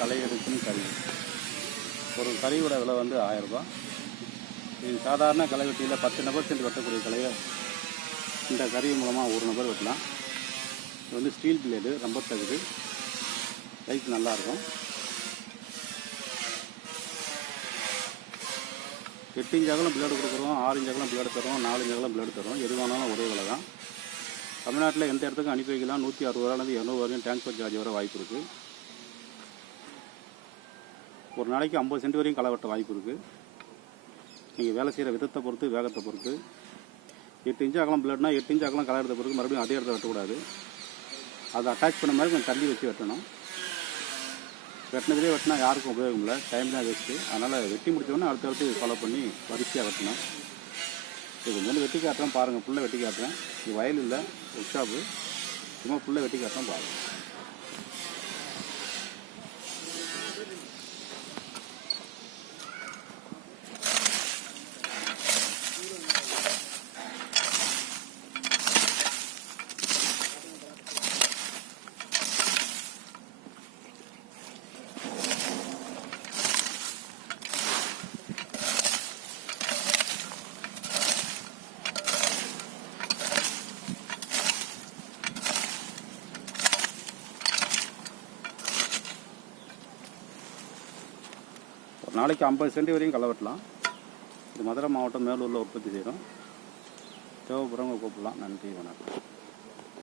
களை கருவி கறி. ஒரு கருவியோட விலை வந்து ஆயிரரூபா இது சாதாரண களை வெட்டியில் பத்து நபர் சென்று வெட்டக்கூடிய கலையை இந்த கறி மூலமாக ஒரு நபர் வெட்டலாம். இது வந்து ஸ்டீல் பிளேடு ரொம்ப தகுது. லைட் நல்லாயிருக்கும் எட்டு இன்ச் அகலம் பிளேடு கொடுக்குறோம் ஆறு இன்ச் அகலம் பிளேடு தரோம் நாலு இன்ச் அகலம் பிளேடு தரோம் எது வேணாலும் ஒரே விலை தான். தமிழ்நாட்டில் எந்த இடத்துக்கும் அனுப்பி வைக்கலாம். நூற்றி அறுபது ரூபாலேருந்து இரநூறு வரையும் டிரான்ஸ்போர்ட் சார்ஜ் வர வாய்ப்பு இருக்குது ஒரு நாளைக்கு ஐம்பது சென்ட் வரையும் களை வெட்ட வாய்ப்பு இருக்குது நீங்கள் வேலை செய்கிற விதத்தை பொறுத்து வேகத்தை பொறுத்து. எட்டு இன்ச்சு அகலம் பிளட்னா எட்டு இன்ச்சு அகலம் களை எடுத்த பிறகு மறுபடியும் அதே இடத்துல வெட்டக்கூடாது. அதை அட்டாச் பண்ண மாதிரி கொஞ்சம் தள்ளி வச்சு வெட்டணும். வெட்டினதுலேயே வெட்டினா யாருக்கும் உபயோகம் இல்லை. டைம் தான் வேஸ்ட்டு அதனால் வெட்டி முடிச்சோடனே அடுத்தடுத்து ஃபாலோ பண்ணி வரிசையாக வெட்டணும். இது கொஞ்சம் வெட்டி காட்டுறேன் பாருங்கள் ஃபுல்லாக வெட்டி காட்டுறேன். இது வயல் இல்லை ஒர்க் ஷாப்பு சும்மா ஃபுல்லாக வெட்டி காட்டுறேன் பாருங்கள் ஒரு நாளைக்கு ஐம்பது சென்ட் வரையும் களை வெட்டலாம். இது மதுரை மாவட்டம் மேலூரில் உற்பத்தி செய்கிறோம் தேவைப்படுறவங்க கூப்பிடலாம். நன்றி வணக்கம்.